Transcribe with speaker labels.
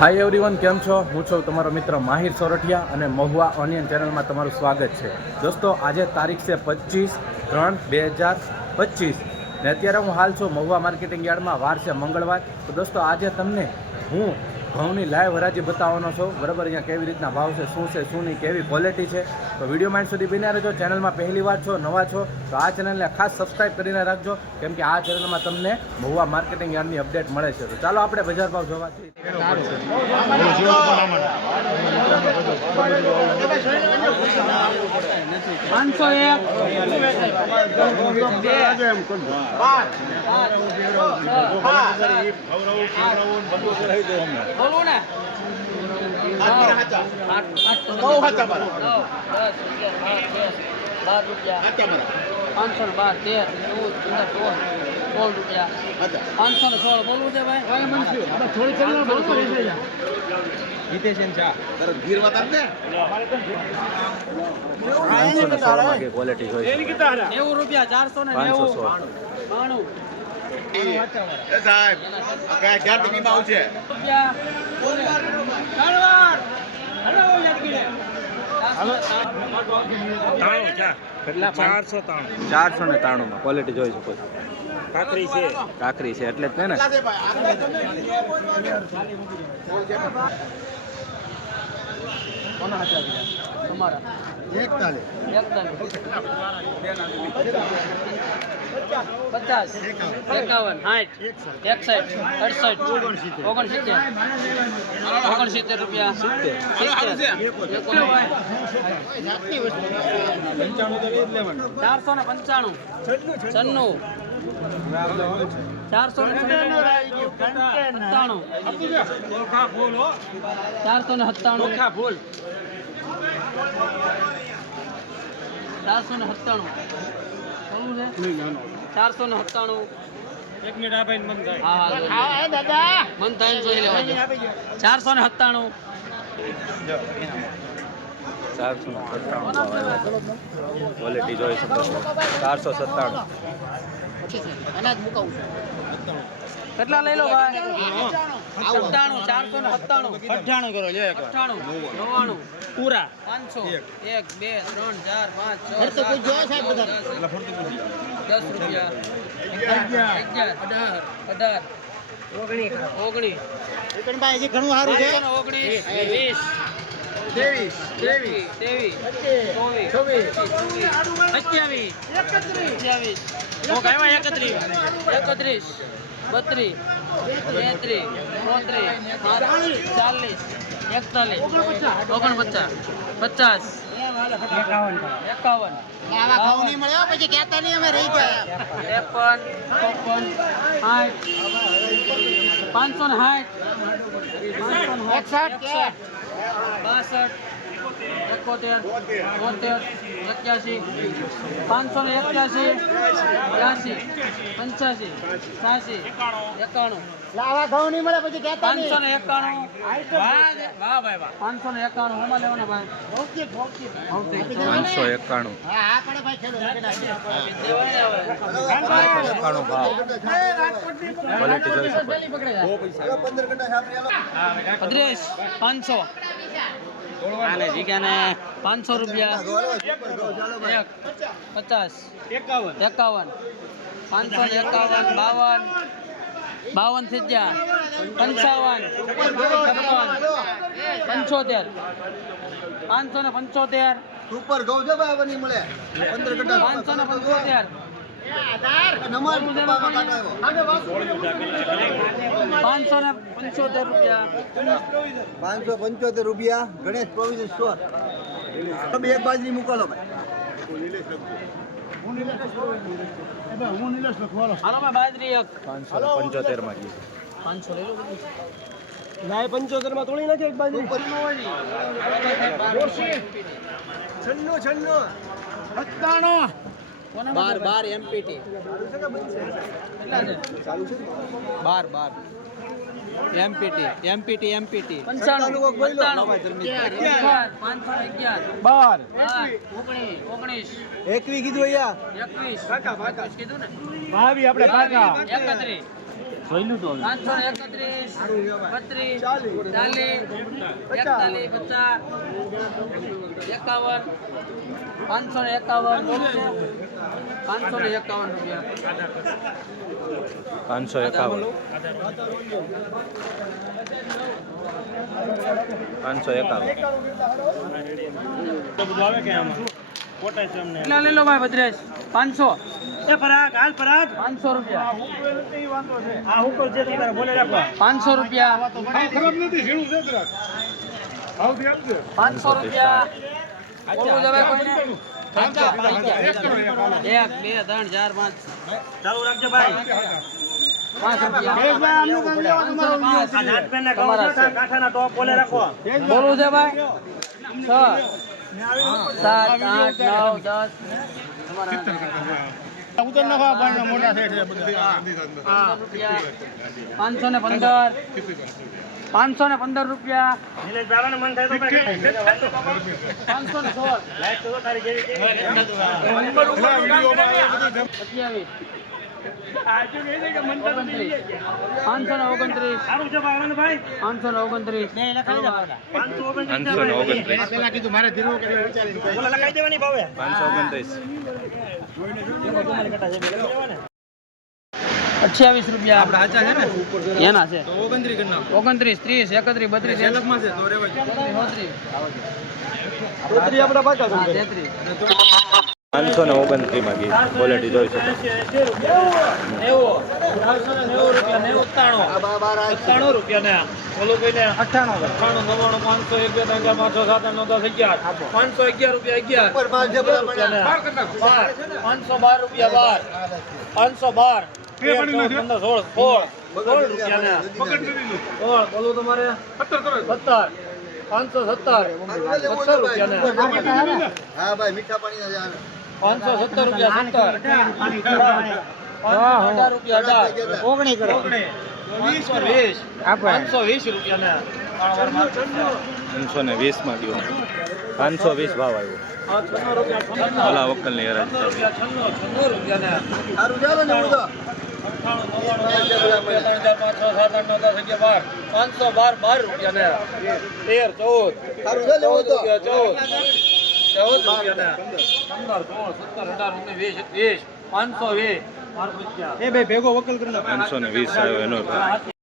Speaker 1: Hi everyone કેમ છો? હું છું તમારો મિત્ર માહિર સોરઠિયા અને મહુવા ઓનિયન ચેનલમાં તમારું સ્વાગત છે. દોસ્તો, આજે તારીખ છે પચીસ ત્રણ બે હજાર પચીસ ને અત્યારે હું હાલ છું મહુવા માર્કેટિંગ યાર્ડમાં, વાર છે મંગળવાર. તો દોસ્તો, આજે તમને હું ઘઉંની લાઈવ હરાજી બતાવવાનો છો બરાબર અહીંયા કેવી રીતના ભાવ છે શું છે શું નહીં કેવી ક્વોલિટી છે તો વીડિયો માઇન્ડ સુધી બિના રહેજો ચેનલમાં પહેલી વાર છો નવા છો તો આ ચેનલને ખાસ સબસ્ક્રાઈબ કરીને રાખજો કેમ કે આ ચેનલમાં તમને મહુવા માર્કેટિંગ યાર્ડની અપડેટ મળે છે તો ચાલો આપણે બજાર ભાવ જોવા
Speaker 2: પાંચસો એક બોલું ને? પાંચસો ને બાર તેર ચૌદ પંદર સોળ સોળ રૂપિયા. પાંચસો ને સોળ બોલવું છે ભાઈ?
Speaker 1: સોળમાં કે ક્વોલિટી
Speaker 2: નેવું રૂપિયા ચારસો ને નેવું. બાણું.
Speaker 3: સાહેબ કયા ક્યાં? ટીકીમાં આવશે.
Speaker 1: ચારસો ત્રાણું ચારસો ને ત્રાણુંમાં ક્વોલિટી જોઈ શકો છો. કાકરી છે. કાકરી છે એટલે જ ને
Speaker 2: તમારા? એકતાલીસ. પચાસ. એકાવન. સાઠ એકસઠ. અડસઠ. ઓગણસિત્તેર. ઓગણસિત્તેર. રૂપિયા. ચારસો ને પંચાણું. છન્નું. ચારસો ને સત્તાણું. ચારસો ને સત્તાણું. ચારસો ને સત્તાણું. છે? ચારસો ને સત્તાણું. હા હા દાદા. મન થાય જોઈ લેવા ચારસો ને સત્તાણું.
Speaker 1: ચારસો ને સત્તાણું ક્વોલિટી જોઈ શકો છો. ચારસો સત્તાણું.
Speaker 2: કેટલા લઈ લો ભાઈ? સત્તાણું ચારસો ને સત્તાણું. અઠ્ઠાણું કરો અઠ્ઠાણું નવ્વાણું. પૂરા. પાંચસો. એક. બે ત્રણ ચાર પાંચ છ દસ. દસ રૂપિયા. અગિયાર. અઢાર. અઢાર. ઓગણીસ. ઓગણીસ. પાંચસો ને ઓગણીસ. વીસ ત્રેવીસ. ત્રેવીસ. ચોવીસ. સત્યાવીસ અઠ્યાવીસ. એકત્રીસ? એકત્રીસ. બત્રીસ તેત્રીસ ચોત્રીસ ચાલીસ એકતાલીસ ઓગણપચાસ પચાસ એકાવન. એકાવન પાંચસો ને સાઠ એકસઠ. બાસઠ એકોતેર બોતેર એક્યાસી પાંચસો ને એક્યાસી બ્યાસી પંચ્યાસી છ્યાસી એકાણું. પાંચસો ને એકાણું. વાહ ભાઈ વાહ. પાંચસો ને એકાણું એમાં લેવાના ભાઈ?
Speaker 1: પાંચસો એકાણું. પાંચસો. છો
Speaker 2: પત્રીસ પાંચસો રૂપિયા. પચાસ. એકાવન. એકાવન. પાંચસો ને એકાવન બાવન. બાવન થયા પંચાવન. છપ્પન પંચોતેર. પાંચસો ને પંચોતેર.
Speaker 3: સુપર ગૌ છે ભાઈ બની મળે. પંદર કટા
Speaker 2: પાંચસો ને પંચોતેર. પાંચસો ને પંચોતેર રૂપિયા.
Speaker 3: પાંચસો પંચોતેર રૂપિયા. ગણેશ પ્રોવિઝન સ્ટોર તમે એક બાજરી મૂકો લો ભાઈ.
Speaker 2: હાલો ભાઈ બાજરી એક.
Speaker 1: પાંચસો ને પંચોતેરમાં કીધું
Speaker 2: પાંચસો લઈ લો બધું.
Speaker 3: લાય પંચોતેરમાં તોડી નાખે એક બાજરી. છન્નું છન્નું સત્તાણું બાર બાર એમપીટી
Speaker 2: છે?
Speaker 3: બાર બાર. એમપીટી એમપીટી એમપીટી. બાર.
Speaker 2: ઓગણીસ ઓગણીસ.
Speaker 3: એકવી કીધું અહીંયા?
Speaker 2: એકવીસ. કીધું ને?
Speaker 3: ભાવી આપણે
Speaker 2: એકત્રીસ. પાંચસો એકત્રીસ. બત્રીસ ચાલીસ એકતાલીસ પચાસ એકાવન પાંચસો ને એકાવન પાંચસો ને એકાવન રૂપિયા.
Speaker 1: પાંચસો એકાવન. પાંચસો એકાવન.
Speaker 2: કેટલા લઈ લો ભાઈ ભદ્રેશ પાંચસો પાંચસો રૂપિયા પાંચસો રૂપિયા પાંચસો રૂપિયા છે ભાઈ કોઈને? એક બે ત્રણ ચાર પાંચ પાંચ રૂપિયા તમારા છે. બોલવું છે ભાઈ છ સાત આઠ નવ દસ પાંચસો ને પંદર પાંચસો ને પંદર રૂપિયા. પાંચસો ને સોળ. સત્યાવીસ. પાંચસો ને ઓગણત્રીસ. પાંચસો ને ઓગણત્રીસ.
Speaker 1: પાંચસો ને ઓગણત્રીસ. પાંચસો ઓગણત્રીસ.
Speaker 2: અઠ્યાવીસ રૂપિયા. એના છે. ઓગણત્રીસ ત્રીસ એકત્રીસ બત્રીસ.
Speaker 1: પાંચસો ઓગણત્રીસ
Speaker 3: છે.
Speaker 2: સોળ સોળ સોળ. રૂપિયા સોળ. બોલું તમારે. સત્તર પાંચસો સત્તર. સત્તર રૂપિયા
Speaker 3: હા ભાઈ મીઠા જાર.
Speaker 2: પાંચસો સત્તર રૂપિયા સત્તર. અઢાર રૂપિયા અઢાર. ઓગણી કરો. પાંચસો વીસ પાંચસો વીસ રૂપિયા
Speaker 1: પાંચસો ને વીસમાં ગયું. પાંચસો વીસ ભાવ આવ્યો. હરાજી
Speaker 2: રૂપિયા
Speaker 3: સારું ચાલે ને હું તો
Speaker 2: પાંચસો બાર બાર રૂપિયા ને. તેર ચૌદ.
Speaker 3: સારું ચાલે
Speaker 2: ચૌદ. ચૌદ રૂપિયા ને પંદર સોળ સત્તર અઢાર ઓગણીસ વીસ એકવીસ પાંચસો વીસ
Speaker 1: પાંચસો ને વીસ આવ્યો એનો